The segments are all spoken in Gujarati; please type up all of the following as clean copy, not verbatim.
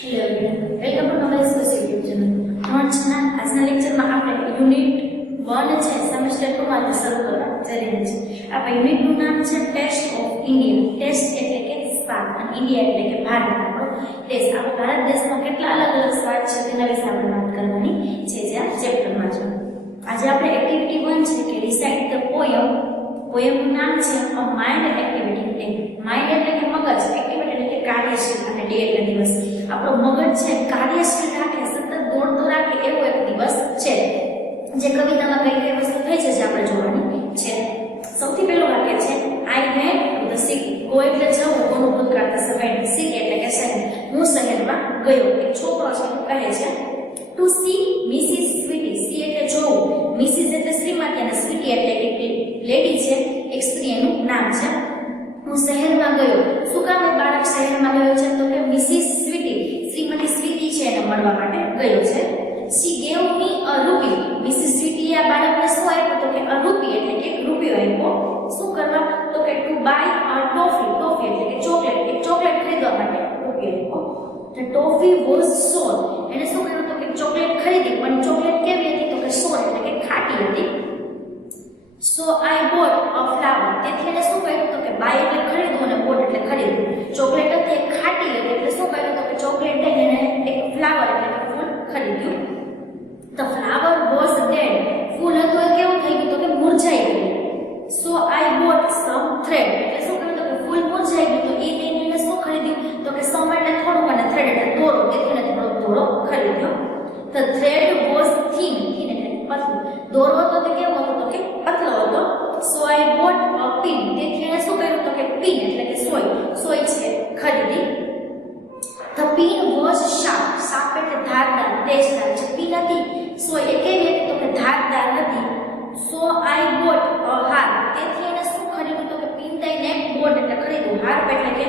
Hello welcome to my YouTube channel. નોટ્સના આજના લેક્ચરમાં આપણે યુનિટ 1 છે સેમેસ્ટર 2 માટે શરૂ કરવા જઈ રહ્યા છીએ. આપણા યુનિટનું નામ છે ટેસ્ટ ઓફ ઇન્ડિયા. ટેસ્ટ એટલે કે સ્વાદ અને ઇન્ડિયા એટલે કે ભારત. આપણો દેશ, આપણો ભારત દેશમાં કેટલા અલગ અલગ સ્વાદ છે તેના વિશે આપણે વાત કરવાની છે જે આ ચેપ્ટરમાં છે. આજે આપણે એક્ટિવિટી 1 છે કે રિસાઇટ ધ પોયમ. પોયમનું નામ છે અ માઇન્ડ એક્ટિવિટી. માઇન્ડ એટલે કે મગજ, એક્ટિવિટી એટલે કે કાર્યશીલ અને ડે એટલે દિવસ. આપણો મગજ છે કાર્યશીલ રાખે, સતત દોડતો રાખે એવો એક દિવસ છે. જે કવિતામાં કઈ કઈ વસ્તુ થઈ છે જે આપણે જોવાની છે. સૌથી પહેલું વાક્ય છે I went to the city. Go એટલે જવું, ગોનું ભૂતકાળ થશે વેન્ટ. સિટી એટલે કે શહેર. હું શહેરમાં ગયો. એક છોકરો છે કહે છે to see Mrs Sweety. See એટલે જોવું, મિસિસ એટલે શ્રીમતી અને સ્વીટી એટલે એક લેડી છે, એક સ્ત્રી એનું નામ છે. હું શહેરમાં ગયો. શું કામ એ બાળક શહેરમાં ગયો છે? તો કે મિસિસ સ્વીટી, શ્રીમતી સ્વીટી છે એને મળવા માટે ગયો છે. શી ગેવ મી અ રૂપી. મિસિસ સ્વીટીએ આ બાળકને શું આપ્યું? તો કે અ રૂપી એટલે કે એક રૂપિયો આપ્યો. શું કરવા? તો કે to buy a toffee. Toffee એટલે કે ચોકલેટ. એક ચોકલેટ ખરીદવા માટે રૂપિયો આપ્યો. The toffee was sour. એને શું કર્યું? તો કે ચોકલેટ ખરીદી. પણ ચોકલેટ કેવી હતી? તો કે સોર એટલે કે ખાટી હતી. So I bought a flower. તેથી એને શું કર્યું? તો કે બાય એટલે ખરીદવું અને બોટ એટલે ખરીદવું. ચોકલેટ હતી એ ખાટી હતી એટલે શું કર્યું? તો કે ચોકલેટ લઈને એને એક ફ્લાવર એટલે કે ફૂલ ખરીદ્યું. The flower was dead. ફૂલ હતું એ કેવું થઈ ગયું? તો કે મુરઝાઈ ગયું. So I bought some thread. એટલે શું કર્યું? તો કે ફૂલ મુરઝાઈ ગયું તો એ લઈને એને શું ખરીદ્યું? તો કે some એટલે થોડુંક અને thread એટલે દોરો. તેથી એને થોડો ખરીદ્યો. The thread was thin. thin એટલે પતલું. દોરો હતો તો કેવો હતો? તો કે પતલો હતો. So I bought a pin. તેથી એને શું કર્યું? તો કે પિન એટલે કે સોય છે ખરીદી. The pin was sharp. sharp એટલે ધારદાર, તેજદાર. જે પિન હતી સોય એ કેવી હતી? તો કે ધારદાર હતી. So I bought a harp. તેથી એને શું ખરીદ્યું? તો કે પિન દઈને બોટ એટલે ખરીદ્યું. harp એટલે કે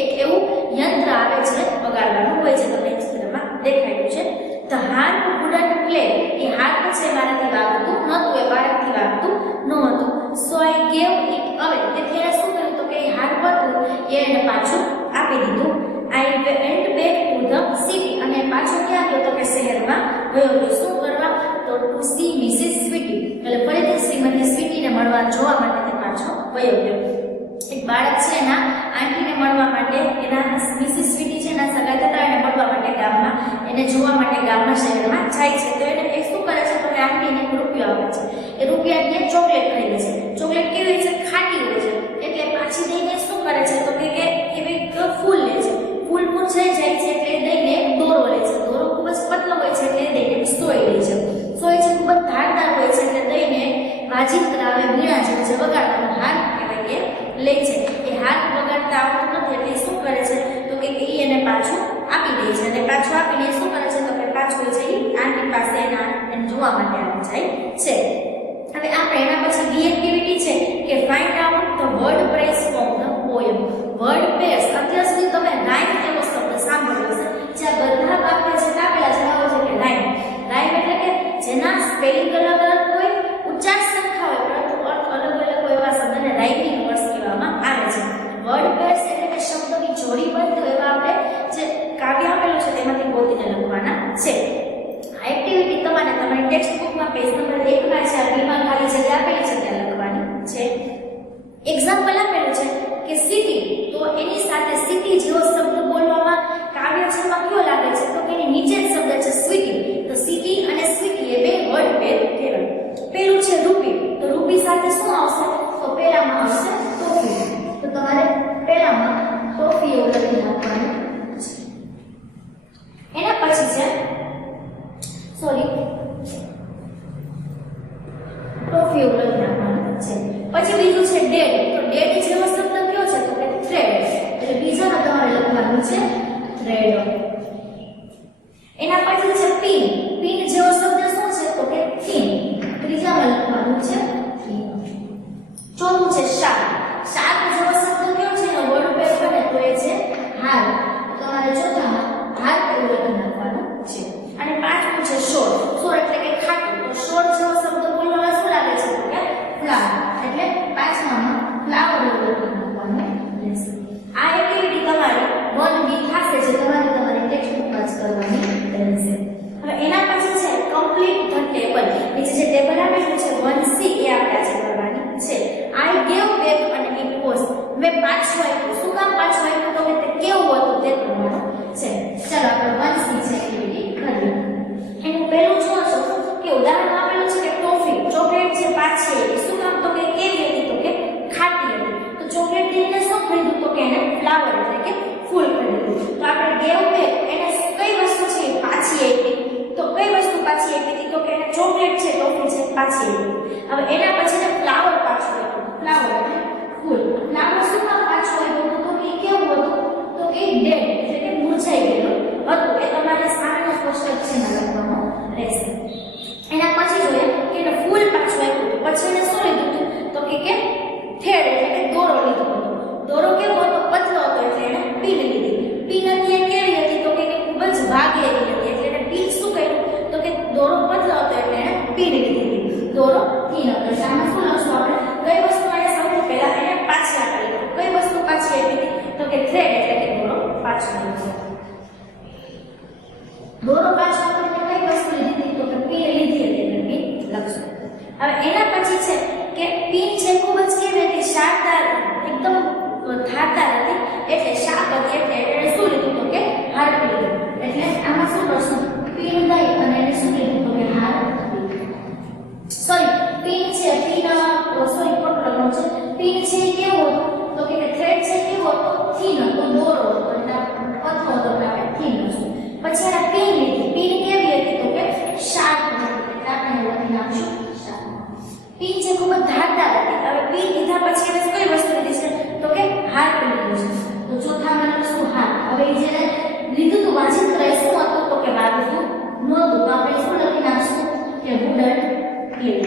એક એવું યંત્ર આવે છે વગાડવાનું હોય છે. તમને ચિત્રમાં દેખાયું છે. The harp couldn't play. A harp છે મારાથી વાગતું નહોતું, એ બાળકથી વાગતું નહોતું. So I gave it away. તેથી એને શું કર્યું? તો કે એ harp હતું એ એને પાછું આપી દીધું. I went back to the city. અને પાછો ક્યાં ગયો? તો કે શહેરમાં ગયો. તો શું કરવા? તો to see Mrs. Sweetie. એટલે ફરીથી શ્રીમતી સ્વીટીને મળવા જોવા માટે તે પાછો ગયો. એક બાળક છે એના આંટીને મળવા માટે, એના મિસિસ સ્વીટી છે એના સગા થતા એને મળવા માટે ગામમાં, એને જોવા માટે ગામમાં શહેરમાં જાય છે. તો એને એ શું કરે છે? તો કે આંટીને રૂપિયો આપે છે. એ રૂપિયાને ચોકલેટ ખરીદે છે. ચોકલેટ કેવી છે? ખાટી હોય છે. એટલે પાછી દઈને શું કરે છે? તો કે એવી ફૂલ લે છે. ફૂલ મુરઝાઈ જાય છે એટલે દઈને દોરો લે છે. દોરો ખૂબ જ પતલો હોય છે એટલે દઈને સોય લે છે. સોય છે ખૂબ જ ધારદાર હોય છે એટલે દઈને વાજિંત્ર આવે, વીણા જેવું છે વગાડવાનો હાર કહેવાય એ લે છે. એ હાર વગાડતા આવતું નથી એટલે શું કરે છે? તો કે એ એને પાછું આપી દે છે. અને પાછું આપીને શું કરે છે? તો કે પાછું છે એ આંટી પાસે એને જોવા માટે આવી જાય છે. હવે આપણે એના પછી બી એક્ટિવિટી છે કે find out the word press from the poem. Word pairs અત્યાર સુધી તમે રાઇમ એવો શબ્દ સાંભળ્યો છે. જ્યાં બધા વાક્ય છે આપેલા છે આવો છે કે રાઇમ. રાઇમ એટલે કે જેના સ્પેલિંગ અલગ અલગ હોય, ઉચ્ચાર સરખા હોય પરંતુ અર્થ અલગ અલગ હોય એવા શબ્દને રાઇમિંગ વર્ડ્સ કહેવામાં આવે છે. વર્ડ પેર્સ એટલે કે શબ્દોની જોડી બનતી એવા આપણે જે કાવ્ય આપેલું છે તેમાંથી ગોતીને લખવાના છે. આ એક્ટિવિટી તમારી ટેક્સ્ટ બુકમાં પેજ નંબર 1 માં છે. આ બીમાં ખાલી જગ્યા આપેલી છે ત્યાં લખવાની છે. એક્ઝામ્પલ આપેલું છે કે સિટી, તો એની સાથે સિટી જેવો શબ્દ બોલવામાં કાવ્ય છે એમાં કયો લાગે છે? તો કે એની નીચે જ શબ્દ છે સ્વીટી. તો સિટી અને સ્વીટી એ બે વર્ડ પેર કહેવાય. પેલું છે રૂપી. તો રૂપી સાથે શું આવશે? તો પહેલામાં આવશે ટોફી. તો તમારે પહેલામાં ટોફી એવું લખી નાખવાનું છે. એના પછી છે ટોફી એવું લખી નાખવાનું છે. પછી બીજું છે ડેડ. તો ડેડ જેવો શબ્દ કયો છે? તો કે થ્રેડ. એટલે બીજામાં તમારે લખવાનું છે થ્રેડ. એના પછી છે પિન. પિન જેવો શબ્દ શું છે? તો કે થીન. ત્રીજામાં લખવાનું છે થીન. ચોથું છે શાર્પ. શાર્પ જેવો શબ્દ કયો છે? એનો વર્ડ પેર બને તો એ છે હાર. તમારે ચોથામાં હાર એવું લખી નાખવાનું છે. અને પાંચમું છે શોર. શોર એટલે કે ખાટું. તો શોર જેવો શબ્દ બોલવામાં શું લાગે છે? તો કે ફ્લાવર. એટલે પાંચમામાં ફ્લાવર એવું લખી નાખવાનું રહેશે. આ એક્ટિવિટી તમારી 1B થશે જે તમારી ટેક્સ્ટ બુકમાં પાછી આવી. હવે એના પછી ફ્લાવર પાછું આવ્યું. ફ્લાવર એટલે ફૂલ. ફ્લાવર શું કામ પાછું આવ્યું તો કે કેવું હતું તો કે ડેડ એટલે કે મુરઝાઈ ગયેલું હતું. એ તમારે સામેના કોષ્ટક છે ને લખવાનું રહેશે. એના પછી જોઈએ કે એને ફૂલ પાછું આવ્યું. પછી એને શું લીધું હતું તો કે થ્રેડ એટલે કે દોરો લીધો હતો. દોરો કેવો હતો પતલો હતો એટલે એને પીન લીધી. પીન હતી એ કેવી હતી તો કે ખૂબ જ વાગેલી હતી એટલે એને પીન શું કર્યું તો કે દોરો પતલો હતો એટલે એને પીન લીધી. દોરો થીન હતો એટલે આમાં શું લખશું આપણે કઈ વસ્તુ આને સૌથી પહેલા એને પાછી આપી દીધી. કઈ વસ્તુ પાછી આપી દીધી તો કે થ્રેડ એટલે કે દોરો પાછો લીધો. દોરો પાછો આપણે કઈ વસ્તુ લીધી તો કે પીન લીધી હતી એટલે પીન લખશું. હવે એના પછી છે કે પીન છે ખૂબ જ કેવી હતી શાર્પદાર એકદમ ધારદાર હતી એટલે શાર્પ હતી એટલે એને શું લીધું તો કે હાર્પ લીધું. એટલે આમાં શું કરશું પીન લઈ અને એને શું લીધું તો કે હાર્પ સોરી પીન છે પીન સોરી ખોટું છે. પીન છે એ કેવો હતો તો કે થ્રેડ છે કેવો હતો થીન હતો દોરો હતો એટલે પતલો હતો એટલે આપણે થીન લખશું. પછી આ પીન લીધી. પીન કેવી હતી તો કે શાર્પ હતી એટલે આપણે લખી નાખશું શાર્પ. પીન છે ખૂબ જ ધારદાર હતી. હવે પીન લીધા પછી એને કઈ વસ્તુ લીધી છે તો કે હાર્પ લીધું છે. તો ચોથામાં લખશું હાર્પ. હવે જેને લીધું તો વાજિંત્ર એ શું હતું તો કે વાગતું નહોતું તો આપણે શું લખી નાખશું કે વુડન પ્લેટ.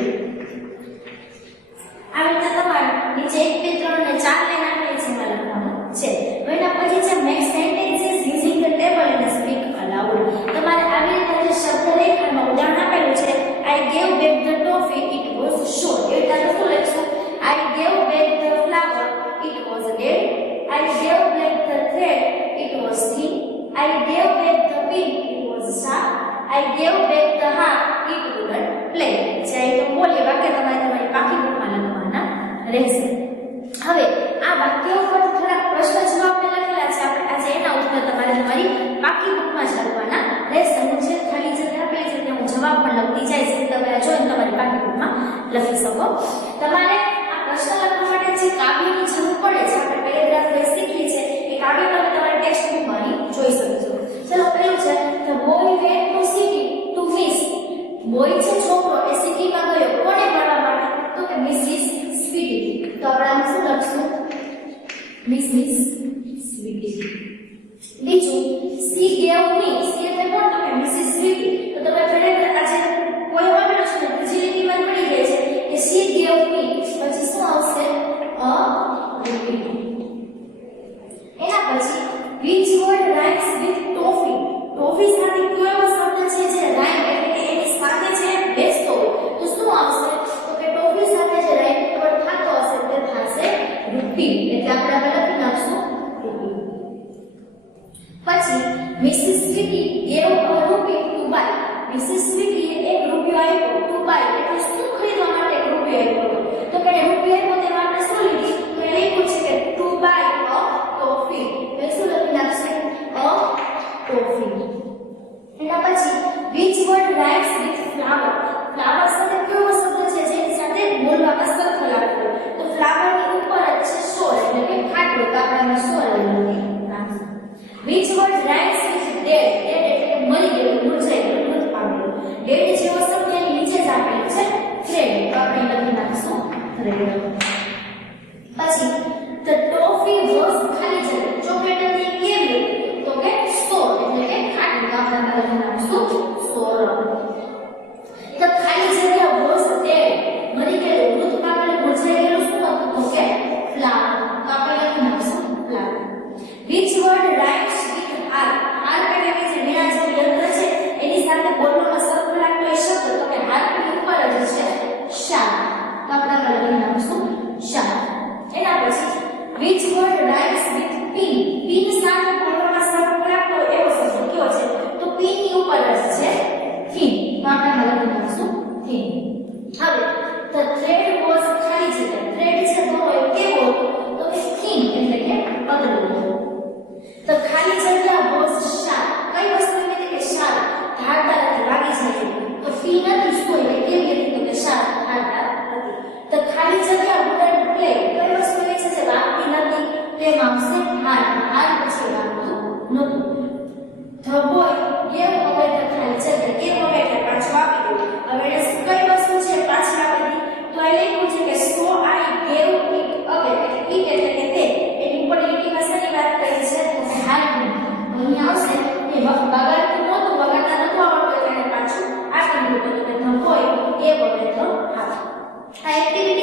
આવી રીતે તમારે નીચે 1 2 3 અને 4 લાઈન આપેલી છે એમાં લખવાનું છે. હવે એના પછી છે make sentences using the table and speak allowed. તમારે આવી રીતે જે શબ્દ રેખામાં ઉદાહરણ આપેલું છે I gave back the toffee it was short. એટલે આપણે શું લખશું I gave back the flower it was dead. I gave back the thread it was thin. I gave back the pin it was sharp. I gave back the heart it wouldn't play. જે તો બોલી વાક્ય તમારી પાકી બુકમાં લખવાના રહેશે. હવે આ વાક્ય ઉપર થોડા પ્રશ્ન જવાબ લખેલા છે આપણે આજે એના ઉત્તર તમારી પાકી બુકમાં જ લખવાના રહેશે. હું જે ખાલી જગ્યા આપેલી છે ત્યાં હું જવાબ પણ લખતી જઈશ. તમે આ જોઈને તમારી પાકી બુકમાં લખી શકો. તમારે આ પ્રશ્ન લખવા માટે જે કાવ્યની જરૂર પડે છે આપણે પેરેગ્રાફ બે શીખી છે એ કાવ્ય તમે તમારી ટેક્સ્ટ બુકમાં જોઈ શકો છો. ચલો પહેલું છે the boy went to city to miss. Boy છે છોકરો એ સિટીમાં ગયો કોને મળવા માટે તો કે મિસિસ સ્વીટી. તો આપણે આમાં શું લખશું મિસિસ સ્વીટી. બીજું she gave me. she એટલે કોણ તો કે મિસિસ સ્વીટી. તો તમે પેરેગ્રાફ આજે કોઈ આપેલું છે ને બીજી લીટીમાં પડી જાય છે કે she gave me પછી શું આવશે a rupee. એના પછી which word rhymes with toffee. toffee સાથે કયો શબ્દ છે જે rhyme એટલે કે એની સાથે છે બેસતો હોય તો શું આવશે તો કે toffee સાથે જે rhyme word થતો હશે તે થશે rupee. એટલે આપણે લખી નાખશું rupee. પછી Mrs Sweety gave a rupee to buy. Mrs Sweety એ 1 રૂપિયો આપ્યો to buy એટલે શું ખરીદવા માટે 1 રૂપિયો આપ્યો તો કે રૂપિયો આપ્યો તેમાં આપણે શું લીધી તો એ લખ્યું છે કે to buy a toffee. એ શું લખી નાખશે a toffee. એના પછી which word rhymes with flower. flower સાથે કયો શબ્દ છે જેની સાથે બોલવામાં સરખો લાગતો તો flower ની ઉપર જ છે સોળ એટલે કે ખાટલું તો આપણે એમાં સોળ લખી નાખશું. which word rhymes with dead. dead એટલે કે મરી ગયેલું મુરઝાઈ ગયેલું મૃત પામેલું. dead જેવો શબ્દ એની નીચે જ આપેલો છે thread તો આપણે લખી નાખશું thread. પછી the toffee was ખાલી જગ્યા. ચોકલેટ હતી કેવી તો કે સોળ એટલે કે ખાટલું તો આપણે લખી નાખશું સોળ. the ખાલી જગ્યા was dead મરી ગયેલું મૃત પામેલું મુરઝાઈ ગયેલું શું હતું તો કે flower તો આપણે લખી નાખશું flower. which word rhymes with harp. harp એટલે કે જે વીણા જેવું યંત્ર છે એની સાથે બોલવામાં સરખો લાગતો એ શબ્દ તો કે harp ની ઉપર જ છે sharp તો આપણે લખી નાખશું sharp. એના પછી which word rhymes with pin. pin સાથે બોલવામાં સરખો લાગતો એવો શબ્દ કયો છે તો pin ની ઉપર જ છે thin તો આપણે લખી નાખશું thin. હવે the thread was ખાલી જગ્યા. thread છે દોરો એ કેવો હતો તો કે thin એટલે કે પતલો. તો ખાલી જગ્યા was sharp. કઈ વસ્તુ એટલે કે sharp ધારદાર હતી વાગી જાય તો pin નથી શું એટલે કેવી હતી તો કે sharp ધારદાર હતી. તો ખાલી જગ્યા wouldn't play. કઈ વસ્તુ એ છે જે વાગતી નથી તેમાં આવશે હાર. હાર પછી વાગતું નહોતું. the boy gave away the ખાલી જગ્યા. gave away એટલે પાછું આપી દીધું. હવે એને કઈ વસ્તુ છે પાછું અહીંયા આવશે કે બગાડતું નહોતું, બગાડતા નહોતું આવડતું એટલે એને પાછું આપી દીધું. તો તમે હોય એ વગેરે હાથ. આ એક્ટિવિટી